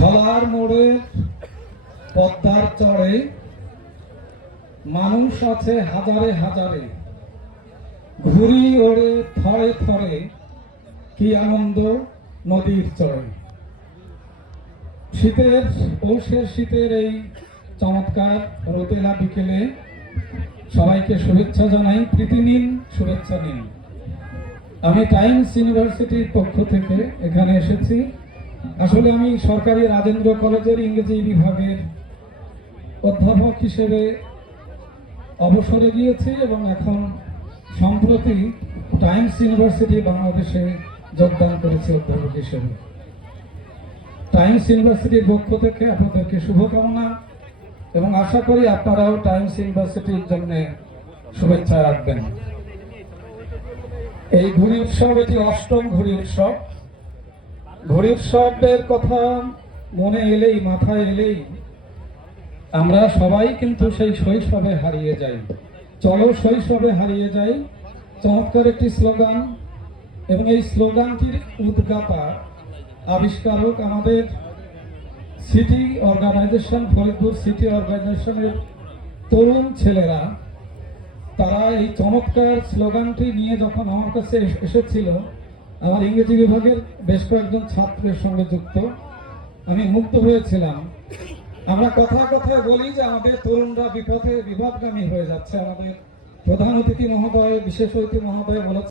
ধলার মোড়ে পদ্মার চড়ে মানুষ আছে হাজারে হাজারে, ঘুরি ওড়ে থরে থরে, কি আনন্দ নদীর চড়ে। শীতের পৌষের শীতের এই চমৎকার রোদেলা বিকেলে সবাইকে শুভেচ্ছা জানাই। প্রীতি নিন, শুভেচ্ছা নিন। আমি টাইমস ইউনিভার্সিটির পক্ষ থেকে এখানে এসেছি। আসলে আমি সরকারি রাজেন্দ্র কলেজের ইংরেজি বিভাগের অধ্যাপক হিসেবে অবসরে গিয়েছি এবং এখন সম্প্রতি টাইমস ইউনিভার্সিটি বাংলাদেশে যোগদান করেছি অধ্যাপক হিসেবে। টাইমস ইউনিভার্সিটির পক্ষ থেকে আপনাদেরকে শুভকামনা এবং আশা করি আপনারাও টাইমস ইউনিভার্সিটির জন্য শুভেচ্ছা রাখবেন। এই ঘুড়ি উৎসব, এটি অষ্টম ঘুড়ি উৎসব। ঘুড়ি উৎসবের কথা মনে এলেই, মাথায় এলেই আমরা সবাই কিন্তু সেই শৈশবে হারিয়ে যাই। চলো শৈশবে হারিয়ে যাই, চমৎকার একটি স্লোগান। এবং এই স্লোগানটির উদ্গাতা, আবিষ্কারক আমাদের সিটি অর্গানাইজেশন, ফরিদপুর সিটি অর্গানাইজেশনের তরুণ ছেলেরা। তারা এই চমৎকার স্লোগানটি নিয়ে যখন আমার কাছে এসেছিল, আমার ইংরেজি বিভাগের বেশ কয়েকজন ছাত্রের সঙ্গে যুক্ত, আমি মুগ্ধ হয়েছিলাম। আমরা কথায় কথায় বলি যে আমাদের তরুণরা বিপদগামী হয়ে যাচ্ছে। আমাদের প্রধান অতিথি মহোদয়, বিশেষ অতিথি মহোদয় বলেছেন